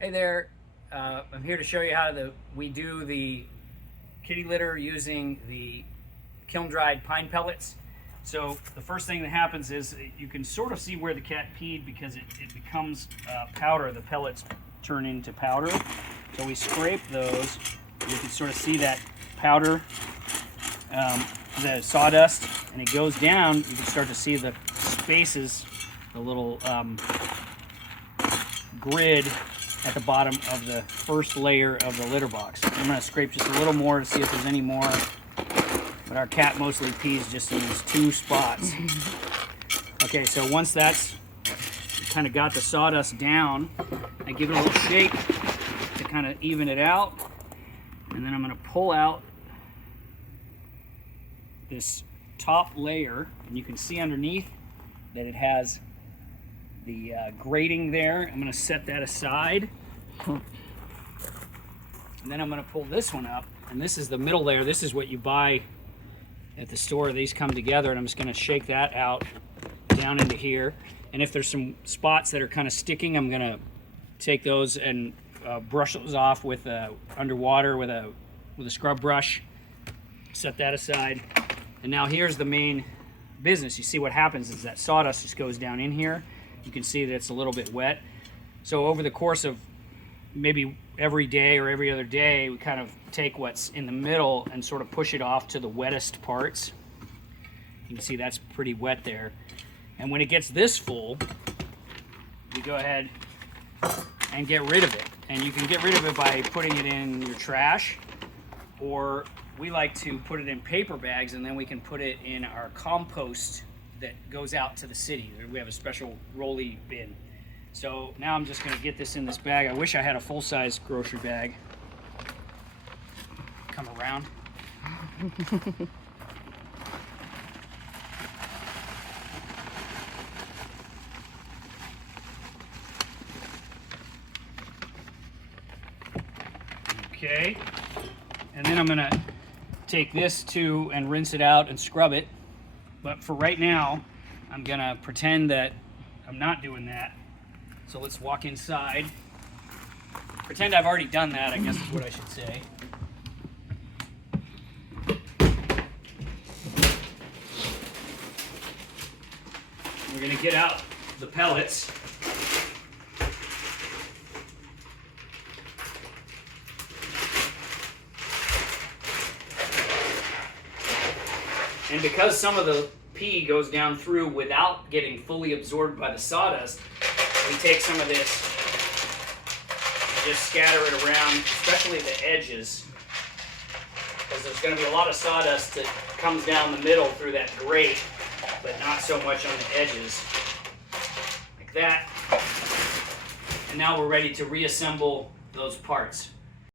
Hey there, I'm here to show you how we do the kitty litter using the kiln-dried pine pellets. So the first thing that happens is you can sort of see where the cat peed because it becomes powder. The pellets turn into powder. So we scrape those. You can sort of see that powder, the sawdust, and it goes down. You can start to see the spaces, the little grid at the bottom of the first layer of the litter box. I'm going to scrape just a little more to see if there's any more, but our cat mostly pees just in these two spots. Okay, so once that's kind of got the sawdust down, I give it a little shake to kind of even it out, and then I'm going to pull out this top layer, and you can see underneath that it has the grating there. I'm going to set that aside. And then I'm going to pull this one up. And this is the middle layer. This is what you buy at the store. These come together. And I'm just going to shake that out down into here. And if there's some spots that are kind of sticking, I'm going to take those and brush those off with underwater with a scrub brush. Set that aside. And now here's the main business. You see what happens is that sawdust just goes down in here. You can see that it's a little bit wet. So over the course of maybe every day or every other day, we kind of take what's in the middle and sort of push it off to the wettest parts. You can see that's pretty wet there. And when it gets this full, we go ahead and get rid of it. And you can get rid of it by putting it in your trash, or we like to put it in paper bags, and then we can put it in our compost that goes out to the city. We have a special rolly bin. So now I'm just going to get this in this bag. I wish I had a full-size grocery bag. Come around. Okay. And then I'm going to take this too and rinse it out and scrub it. But for right now, I'm gonna pretend that I'm not doing that. So let's walk inside. Pretend I've already done that, I guess is what I should say. We're gonna get out the pellets. And because some of the pee goes down through without getting fully absorbed by the sawdust, we take some of this and just scatter it around, especially the edges, because there's going to be a lot of sawdust that comes down the middle through that grate, but not so much on the edges, like that. And now we're ready to reassemble those parts.